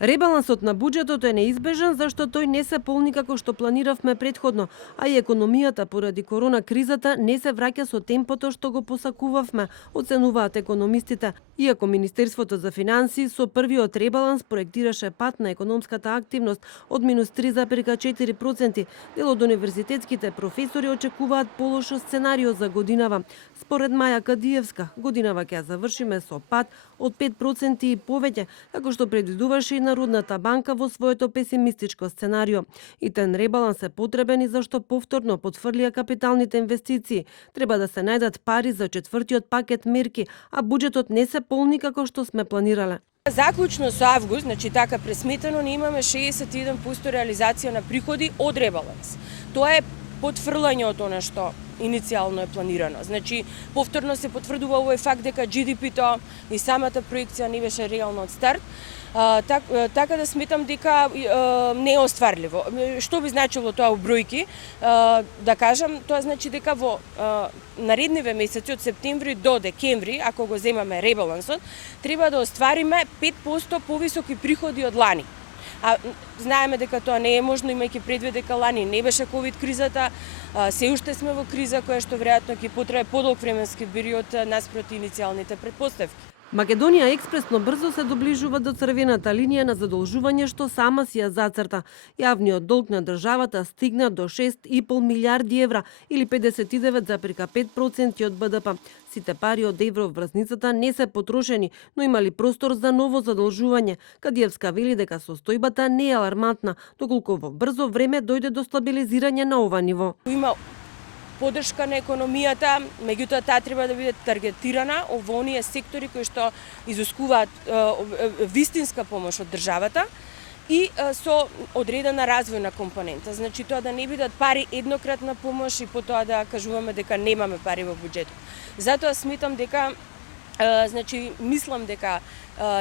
Ребалансот на буџетот е неизбежен зашто тој не се полни како што планиравме претходно, а и економијата поради корона кризата не се враќа со темпото што го посакувавме, оценуваат економистите. Иако Министерството за финансии со првиот ребаланс проектираше пат на економската активност од минус 3,4%, дел од универзитетските професори очекуваат полошо сценарио за годинава. Според Маја Кадиевска, годинава ќе завршиме со пат од 5% и повеќе, како што предвидуваше и Народната банка во своето песимистичко сценарио. И тен ребаланс е потребен и зашто повторно потврлија капиталните инвестиции. Треба да се најдат пари за четвртиот пакет мерки, а буџетот не се полни како што сме планирале. Заклучно со август, значи така пресметано, ние имаме 61% реализација на приходи од ребаланс. Тоа е потврлање од она што иницијално е планирано. Значи, повторно се потврдува овој факт дека GDP-то и самата проекција не беше реално од старт. Така да сметам дека не е остварливо. Што би значило тоа у бројки? Да кажам, тоа значи дека во наредниве месеци од септември до декември, ако го земаме ребалансот, треба да оствариме 5% повисоки приходи од лани. А знаеме дека тоа не е можно, имајќи предвид дека лани не беше ковид кризата, се уште сме во криза која што веројатно ќе потрае подолг временски период наспроти иницијалните претпоставки. Македонија експресно брзо се доближува до црвената линија на задолжување што сама си ја зацрта. Јавниот долг на државата стигна до 6,5 милиарди евра или 59,5% од БДП. Сите пари од евроврзницата не се потрошени, но имали простор за ново задолжување. Кадиевска вели дека состојбата не е алармантна, доколку во брзо време дојде до стабилизирање на ова ниво. Има поддршка на економијата, меѓутоа таа треба да биде таргетирана во оние сектори кои што изискуваат вистинска помош од државата и со одредена развојна компонента. Значи тоа да не бидат пари еднократна помош и потоа да кажуваме дека немаме пари во буџетот. Затоа сметам дека мислам дека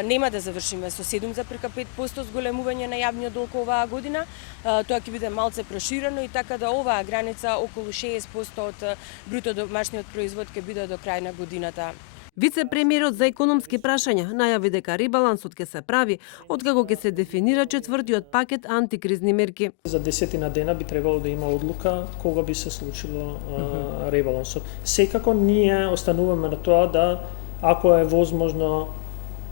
нема да завршиме со 7,5% зголемување на јавниот долг оваа година. Тоа ќе биде малце проширено и така да оваа граница околу 60% од бруто домашниот производ ќе биде до крај на годината. Вице-премиерот за економски прашања најави дека ребалансот ќе се прави откако ќе се дефинира четвртиот пакет антикризни мерки. За 10 дена би требало да има одлука кога би се случило ребалансот. Секако ние остануваме на тоа да, ако е возможно,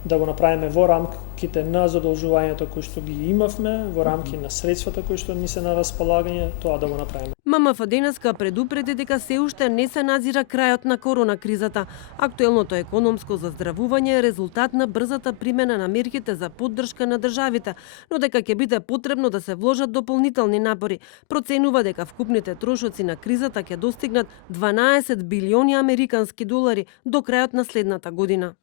да го направиме во рамките на задолжувањето кои што ги имавме, во рамки на средствата кои што ни се на располагање, тоа да го направиме. ММФ денеска предупреди дека се уште не се назира крајот на корона кризата. Актуелното економско заздравување е резултат на брзата примена на мерките за поддршка на државите, но дека ќе биде потребно да се вложат дополнителни напори. Проценува дека вкупните трошоци на кризата ќе достигнат 12 билиони американски долари до крајот на следната година.